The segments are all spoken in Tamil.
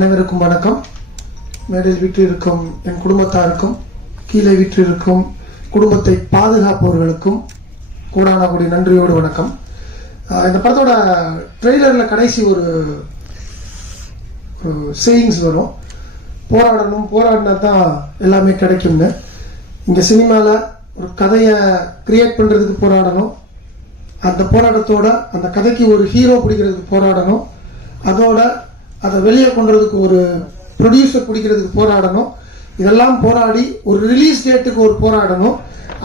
அனைவருக்கும் வணக்கம். மேடையில் வீற்றிருக்கும் என் குடும்பத்தாருக்கும், கீழே வீற்றிருக்கும் குடும்பத்தை பாதுகாப்பவர்களுக்கும் கூடான கூடிய நன்றியோடு வணக்கம். இந்த படத்தோட ட்ரெய்லர்ல கடைசி ஒரு சேயிங்ஸ் வரும், போராடணும், போராடினா தான் எல்லாமே கிடைக்கும்னு. இங்க சினிமாவில் ஒரு கதையை கிரியேட் பண்றதுக்கு போராடணும், அந்த போராட்டத்தோட அந்த கதைக்கு ஒரு ஹீரோ பிடிக்கிறதுக்கு போராடணும், அதோட அதை வெளியே கொண்டுறதுக்கு ஒரு ப்ரொடியூசர் பிடிக்கிறதுக்கு போராடணும். இதெல்லாம் போராடி ஒரு ரிலீஸ் டேட்டுக்கு ஒரு போராடணும்.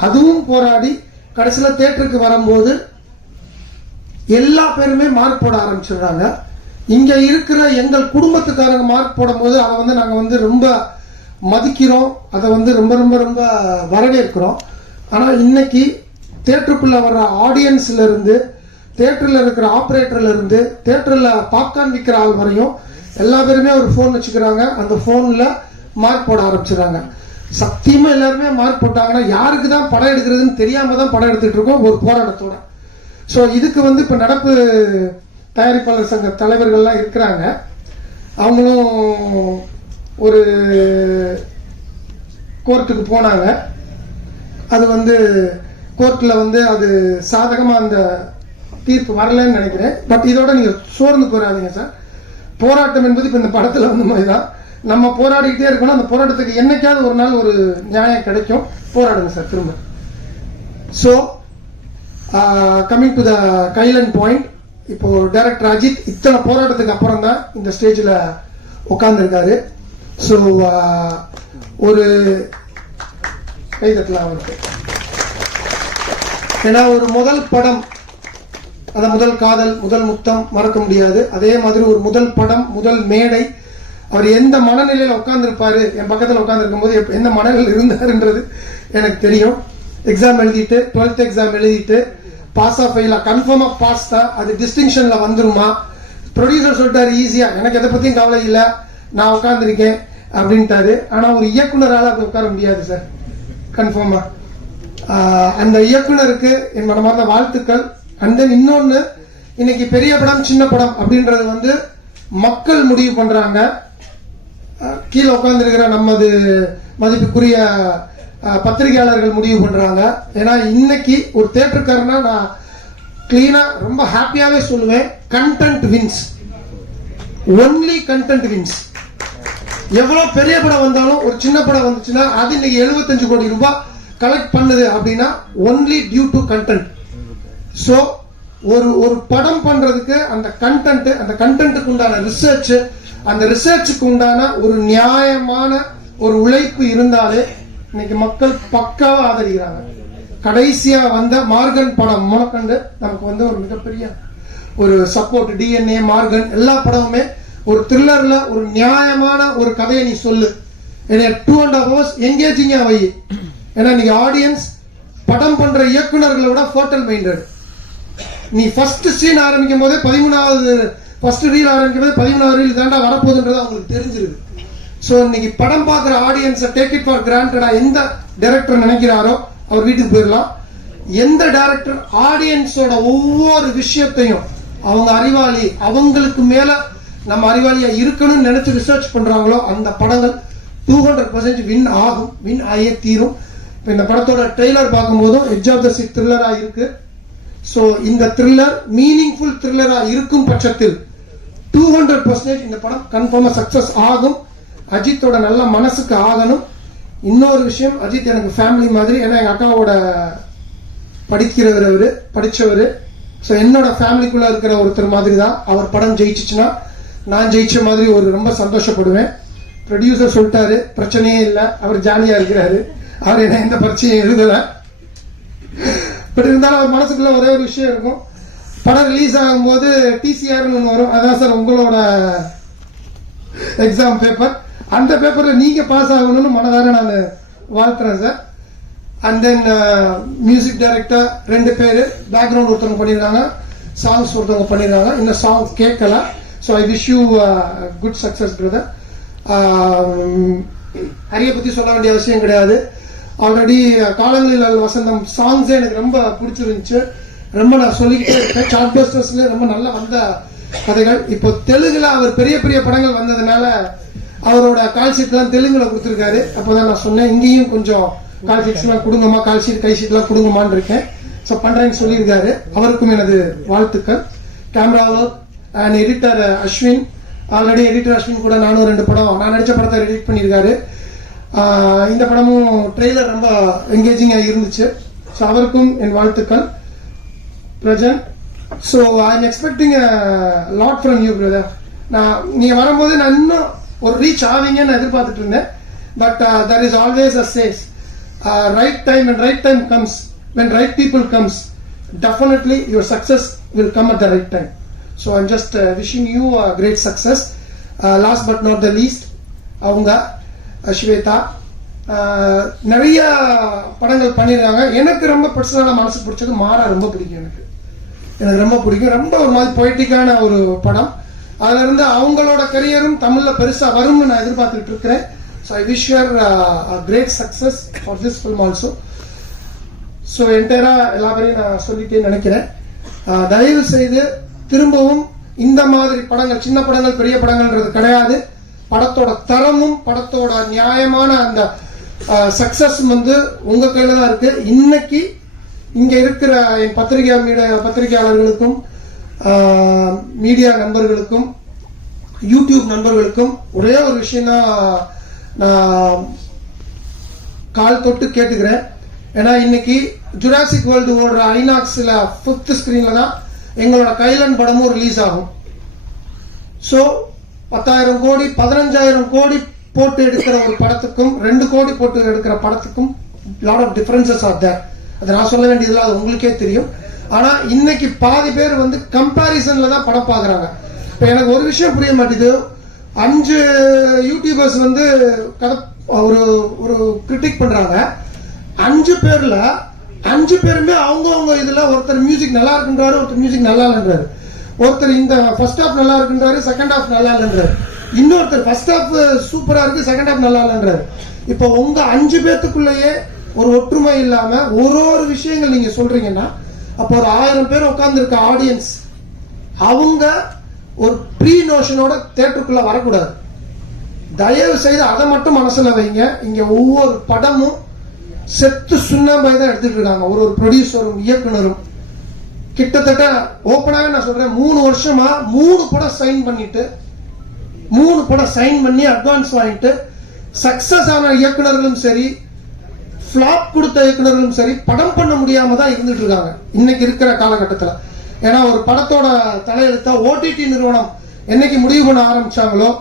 அதுவும் போராடி கடைசியில் தேட்டருக்கு வரும்போது எல்லா பேருமே மார்க் போட ஆரம்பிச்சிடுறாங்க. இங்க இருக்கிற எங்கள் குடும்பத்துக்காரங்க மார்க் போடும் போது அதை நாங்க ரொம்ப மதிக்கிறோம், அதை ரொம்ப ரொம்ப ரொம்ப வரவேற்கிறோம். ஆனா இன்னைக்கு தேட்டருக்குள்ள வர்ற ஆடியன்ஸ்ல இருந்து, தேட்டர்ல இருக்கிற ஆப்ரேட்டர்ல இருந்து, தேட்டர்ல பாப்கார்ன் விற்கிற ஆள் வரையும் எல்லா பேருமே ஒரு போன் வச்சுக்கிறாங்க. அந்த போன்ல மார்க் போட ஆரம்பிச்சிடறாங்க. சத்தியமா எல்லாருமே மார்க் போட்டாங்கன்னா யாருக்கு தான் படம் எடுக்கிறதுன்னு தெரியாம தான் படம் எடுத்துட்டு இருக்கோம் ஒரு போராட்டத்தோட. ஸோ இதுக்கு இப்ப நடப்பு தயாரிப்பாளர் சங்க தலைவர்கள்லாம் இருக்கிறாங்க. அவங்களும் ஒரு கோர்ட்டுக்கு போனாங்க. அது கோர்ட்டில் அது சாதகமாக அந்த தீர்ப்பு வரலன்னு நினைக்கிறேன். பட் இதோட நீங்கள் சோர்ந்து போயிடாதீங்க சார். போராட்டம் என்பது இப்போ இந்த படத்தில் மாதிரி தான். நம்ம போராடிக்கிட்டே இருக்கணும். அந்த போராட்டத்துக்கு என்னைக்காவது ஒரு நாள் ஒரு நியாயம் கிடைக்கும். போராடுங்க சார் திரும்ப. ஸோ கமிங் டு த கைலன் பாயிண்ட், இப்போ டைரக்டர் அஜித் இத்தனை போராட்டத்துக்கு அப்புறம் தான் இந்த ஸ்டேஜில் உட்கார்ந்துருக்காரு. ஸோ ஒரு கைதட்டலாம் அவருக்கு. ஏன்னா ஒரு முதல் படம், அந்த முதல் காதல், முதல் முத்தம் மறக்க முடியாது. அதே மாதிரி ஒரு முதல் படம், முதல் மேடை, அவர் எந்த மனநிலையில் உட்கார்ந்துருப்பாரு, என் பக்கத்தில் உட்கார்ந்துருக்கும் போது எந்த மனநிலையில் இருந்தாருன்றது எனக்கு தெரியும். எக்ஸாம் எழுதிட்டு, 12th எக்ஸாம் எழுதிட்டு பாஸ் ஆஃப் ஃபெயிலா, கன்ஃபார்மா பாஸ் தான், அது டிஸ்டிங்ஷன்ல வந்துருமா? ப்ரொடியூசர் சொல்லிட்டாரு ஈஸியா, எனக்கு எதை பத்தியும் கவலை இல்லை, நான் உட்கார்ந்துருக்கேன் அப்படின்ட்டாரு. ஆனா ஒரு இயக்குனரால் அப்படி உட்கார முடியாது சார், கன்ஃபார்மா. அந்த இயக்குனருக்கு என் மனமார்ந்த வாழ்த்துக்கள். அண்ட் தென் இன்னொன்னு, இன்னைக்கு பெரிய படம் சின்ன படம் அப்படின்றது மக்கள் முடிவு பண்றாங்க. கீழே உட்கார்ந்துருக்கிற நமது மதிப்புக்குரிய பத்திரிகையாளர்கள் முடிவு பண்றாங்க. ஏன்னா இன்னைக்கு ஒரு தியேட்டருக்காரனா நான் கிளீனா ரொம்ப ஹாப்பியாவே சொல்லுவேன், content wins, only content wins. எவ்வளவு பெரிய படம் வந்தாலும் ஒரு சின்ன படம் வந்துச்சுன்னா அது இன்னைக்கு 75 கோடி ரூபாய் கலெக்ட் பண்ணுது அப்படின்னா only due to content. So ஒரு படம் பண்றதுக்கு அந்த கண்டென்ட், அந்த கண்டென்ட்டுக்கு உண்டான ரிசர்ச், அந்த ரிசர்ச்சுக்கு உண்டான ஒரு நியாயமான ஒரு உழைப்பு இருந்தாலே இன்னைக்கு மக்கள் பக்காவா ஆதரிக்கிறாங்க. கடைசியா வந்த மார்கன் படம் முனக்கண்டு நமக்கு ஒரு மிகப்பெரிய ஒரு சப்போர்ட். DNA, மார்கன் எல்லா படமுமே ஒரு த்ரில்லர்ல ஒரு நியாயமான ஒரு கதையை நீ சொல்லு, 2.5 hours என்கேஜிங்கா வை. ஏன்னா இன்னைக்கு ஆடியன்ஸ் படம் பண்ற இயக்குனர்களை விட ஃபர்டல் மைண்டட். நீ ஃபர்ஸ்ட் சீன் ஆரம்பிக்கும் போதே 13வது ஃபர்ஸ்ட் ரீல் ஆரம்பிக்கும் போதே 13வது ரீல் தாண்டா வரப்போகுதுன்றது அவங்களுக்கு தெரிஞ்சிருக்கு. ஸோ இன்னைக்கு படம் பார்க்குற ஆடியன்ஸை டேக் இட் ஃபார் கிராண்டடா எந்த டைரக்டர் நினைக்கிறாரோ அவர் வீட்டுக்கு போயிடலாம். எந்த டைரக்டர் ஆடியன்ஸோட ஒவ்வொரு விஷயத்தையும் அவங்க அறிவாளி, அவங்களுக்கு மேல நம்ம அறிவாளியா இருக்கணும்னு நினைச்சு ரிசர்ச் பண்றாங்களோ அந்த படங்கள் 200% வின் ஆகும், வின் ஆகியே தீரும். இப்போ இந்த படத்தோட ட்ரெய்லர் பார்க்கும்போதும் எட்ஜ் ஆஃப் த சீட் த்ரில்லரா இருக்கு. ஸோ இந்த த்ரில்லர் மீனிங்ஃபுல் த்ரில்லரா இருக்கும் பட்சத்தில் 200% இந்த படம் கன்ஃபார்மா சக்சஸ் ஆகும். அஜித்தோட நல்ல மனசுக்கு ஆகணும். இன்னொரு விஷயம், அஜித் எனக்கு ஃபேமிலி மாதிரி. ஏன்னா எங்க அக்காவோட படிக்கிறவர், அவரு படிச்சவர். ஸோ என்னோட ஃபேமிலிக்குள்ள இருக்கிற ஒருத்தர் மாதிரி தான். அவர் படம் ஜெயிச்சுச்சுன்னா நான் ஜெயிச்ச மாதிரி ரொம்ப சந்தோஷப்படுவேன். ப்ரொடியூசர் சொல்லிட்டாரு, பிரச்சனையே இல்லை, அவர் ஜாலியா இருக்கிறாரு, அவர் என்ன எந்த பிரச்சனையும் எழுதல. பட் இருந்தாலும் அவர் மனசுக்குள்ள ஒரே ஒரு விஷயம் இருக்கும், படம் ரிலீஸ் ஆகும்போது TCRன்னு ஒன்று வரும், அதான் சார் உங்களோட எக்ஸாம் பேப்பர். அந்த பேப்பர்ல நீங்க பாஸ் ஆகணும்னு மனதார நான் வாழ்த்துறேன் sir. And then music director 2 பேரு, பேக்ரவுண்ட் ஒருத்தவங்க பண்ணிருக்காங்க, சாங்ஸ் ஒருத்தவங்க பண்ணிருக்காங்க. இன்னும் சாங் கேட்கல. So I wish you good success brother. ஹரியை பத்தி சொல்ல வேண்டிய அவசியம் கிடையாது. ஆல்ரெடி காலங்களில் வசந்தம் சாங்ஸே எனக்கு ரொம்ப பிடிச்சிருந்துச்சு. ரொம்ப நான் சொல்லிக்கிட்டே இருக்கேன். சார்ட் பஸ்டர்ஸ்ல ரொம்ப நல்லா வந்த கதைகள். இப்போ தெலுங்குல அவர் பெரிய பெரிய படங்கள் வந்ததுனால அவரோட கால் ஷீட்லாம் தெலுங்குல கொடுத்துருக்காரு. அப்போதான் நான் சொன்னேன், இங்கேயும் கொஞ்சம் கால் ஷீட்ஸ்லாம் கொடுங்கம்மா, கால் ஷீட் கை ஷீட்லாம் கொடுங்கம்மான்னு இருக்கேன். ஸோ பண்றேன்னு சொல்லியிருக்காரு. அவருக்கும் எனது வாழ்த்துக்கள். Camera work and editor Ashwin, already editor Ashwin கூட நானும் 2 படம், நான் நடிச்ச படத்தை எடிட் பண்ணியிருக்காரு. இந்த படமும் ட்ரெய்லர் ரொம்ப என்கேஜிங்காக இருந்துச்சு. ஸோ அவருக்கும் என் வாழ்த்துக்கள். Prajan, so I am expecting lot from you brother. நீங்க வரும்போது நான் இன்னும் ஒரு ரீச் ஆவீங்கன்னு எதிர்பார்த்துட்டு இருந்தேன். But there is always a says right time, and right time comes when right people comes, definitely your success will come at the right time. So I'm just wishing you a great success. Last but not the least, அவங்க ஸ்வேதா நிறைய படங்கள் பண்ணியிருக்காங்க. எனக்கு ரொம்ப பர்சனலாக மனசு பிடிச்சது மாறா ரொம்ப பிடிக்கும். எனக்கு ரொம்ப பிடிக்கும். ரொம்ப ஒரு மாதிரி பொய்டிக்கான ஒரு படம். அதுல இருந்து அவங்களோட கரியரும் தமிழ்ல பெருசா வரும்னு நான் எதிர்பார்த்துட்டு இருக்கிறேன். So I wish you a great success for this film also. So என்டையரா எல்லாரையும் நான் சொல்லிட்டேன்னு நினைக்கிறேன். தயவு செய்து திரும்பவும் இந்த மாதிரி படங்கள், சின்ன படங்கள் பெரிய படங்கள்ன்றது கிடையாது. படத்தோட தரமும் படத்தோட நியாயமான அந்த சக்சஸும் உங்க கையில தான் இருக்கு. இன்னைக்கு இங்க இருக்கிற என் பத்திரிகையாளர்களுக்கும் மீடியா நண்பர்களுக்கும் யூடியூப் நண்பர்களுக்கும் ஒரே ஒரு விஷயம் தான் நான் கால் தொட்டு கேட்டுக்கிறேன். ஏன்னா இன்னைக்கு ஜுராசிக் வேர்ல்டு ஓடுற ஐநாக்ஸ்ல 5th ஸ்கிரீன்ல தான் எங்களோட கைலன் படமும் ரிலீஸ் ஆகும். ஸோ 10,000 கோடி 15,000 கோடி போட்டு எடுக்கிற ஒரு படத்துக்கும் 2 கோடி போட்டு எடுக்கிற படத்துக்கும் lot of differences are there. அதை நான் சொல்ல வேண்டியதில்லை, அது உங்களுக்கே தெரியும். ஆனா இன்னைக்கு பாதி பேர் கம்பாரிசன்ல தான் படம் பாக்குறாங்க. இப்ப எனக்கு ஒரு விஷயம் புரிய மாட்டேது. 5 யூடியூபர்ஸ் கதை ஒரு கிரிட்டிக் பண்றாங்க. 5 பேர்ல 5 பேருமே அவங்க இதுல ஒருத்தர் மியூசிக் நல்லா இருக்குன்றாரு, ஒருத்தர் மியூசிக் நல்லா இல்லைன்றாரு, ஒருத்தர் இந்த ஃபர்ஸ்ட் ஹாஃப் நல்லா இருக்குன்றாரு, செகண்ட் ஹாஃப் நல்லா இல்லைன்றாரு, இன்னொருத்தர் ஃபர்ஸ்ட் ஹாஃப் சூப்பரா இருக்கு, செகண்ட் ஹாஃப் நல்லா இல்லைன்றாரு. இப்போ உங்க 5 பேத்துக்குள்ளேயே ஒரு ஒற்றுமை இல்லாம ஒரு விஷயங்கள் நீங்க சொல்றீங்கன்னா, அப்போ ஒரு 1000 பேர் உட்கார்ந்து இருக்க ஆடியன்ஸ் அவங்க ஒரு ப்ரீ நோஷனோட தியேட்டருக்குள்ள வரக்கூடாது. தயவு செய்து அதை மட்டும் மனசுல வைங்க. இங்க ஒவ்வொரு படமும் செத்து சுண்ணாம்பாய் தான் எடுத்துட்டு இருக்காங்க. ஒரு ப்ரொடியூசரும் இயக்குனரும் கிட்டத்தட்ட ஓப்பனாக நான் சொல்றேன், 3 வருஷமா 3 படம் சைன் பண்ணிட்டு 3 படம் சைன் பண்ணி அட்வான்ஸ் வாங்கிட்டு சக்சஸ் ஆன இயக்குனர்களும் சரி, ஃபிளாப் கொடுத்த இயக்குனர்களும் சரி, படம் பண்ண முடியாம தான் இருந்துட்டு இருக்காங்க இன்னைக்கு இருக்கிற காலகட்டத்தில். ஏன்னா ஒரு படத்தோட தலையெழுத்தா ஓடிடி நிறுவனம் என்னைக்கு முடிவு பண்ண ஆரம்பிச்சாங்களோ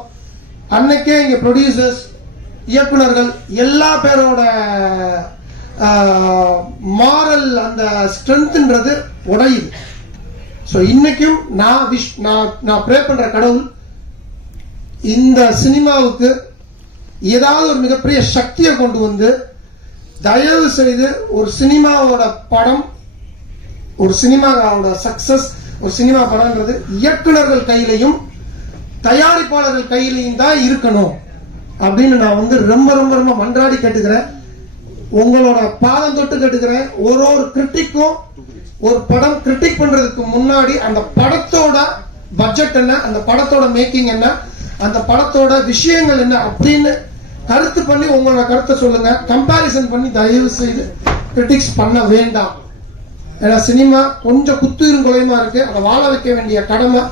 அன்னைக்கே இங்க ப்ரொடியூசர்ஸ், இயக்குனர்கள் எல்லா பேரோட மாரல் அந்த ஸ்ட்ரென்த்ன்றது உடையுது. ஸோ இன்னைக்கும் நான் ப்ரே பண்ற கடவுள் இந்த சினிமாவுக்கு ஏதாவது ஒரு மிகப்பெரிய சக்தியை கொண்டு வந்து, தயவு செய்து ஒரு சினிமாவோட படம், ஒரு சினிமாவோட சக்சஸ், ஒரு சினிமா படம்ன்றது இயக்குனர்கள் கையிலையும் தயாரிப்பாளர்கள் கையிலையும் தான் இருக்கணும் அப்படின்னு நான் ரொம்ப ரொம்ப ரொம்ப மன்றாடி கேட்டுக்கிறேன். உங்களோட பாதம் தொட்டு கேட்டுக்கிறேன். ஒரு கிரிட்டிக்கும் ஒரு படம் கிரிட்டிக் பண்றதுக்கு முன்னாடி அந்த படத்தோட பட்ஜெட் என்ன, அந்த படத்தோட மேக்கிங் என்ன, அந்த படத்தோட விஷயங்கள் என்ன அப்படின்னு கருத்து பண்ணி உங்களோட கருத்தை சொல்லுங்க. கம்பாரிசன் பண்ணி தயவு செய்து கிரிட்டிக்ஸ் பண்ண வேண்டாம். ஏன்னா சினிமா கொஞ்சம் குத்துயிரும் குலையுமா இருக்கு. அதை வாழ வைக்க வேண்டிய கடமை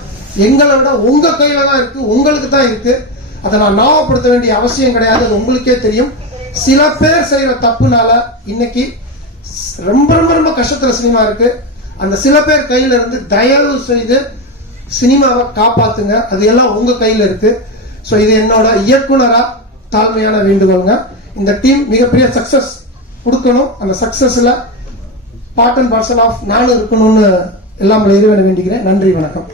எங்களை விட உங்க கையில தான் இருக்கு, உங்களுக்கு தான் இருக்கு. அதை நான் ஞாபகப்படுத்த வேண்டிய அவசியம் கிடையாது, அது உங்களுக்கே தெரியும். சில பேர் செய்யற தப்புனால இன்னைக்கு ரொம்ப ரொம்ப ரொம்ப கஷ்டத்துல சினிமா இருக்கு. அந்த சில பேர் கையில இருந்து தயவு செய்து சினிமாவை காப்பாத்துங்க. அது எல்லாம் உங்க கையில இருக்கு. ஸோ இது என்னோட இயக்குனரா தாழ்மையான வேண்டுகோளுங்க. இந்த டீம் மிகப்பெரிய சக்சஸ் கொடுக்கணும். அந்த சக்சஸ்ல பார்ட் அண்ட் பார்சல் ஆஃப் நானும் இருக்கணும்னு எல்லாம் இறைவனை வேண்டிக்கிறேன். நன்றி, வணக்கம்.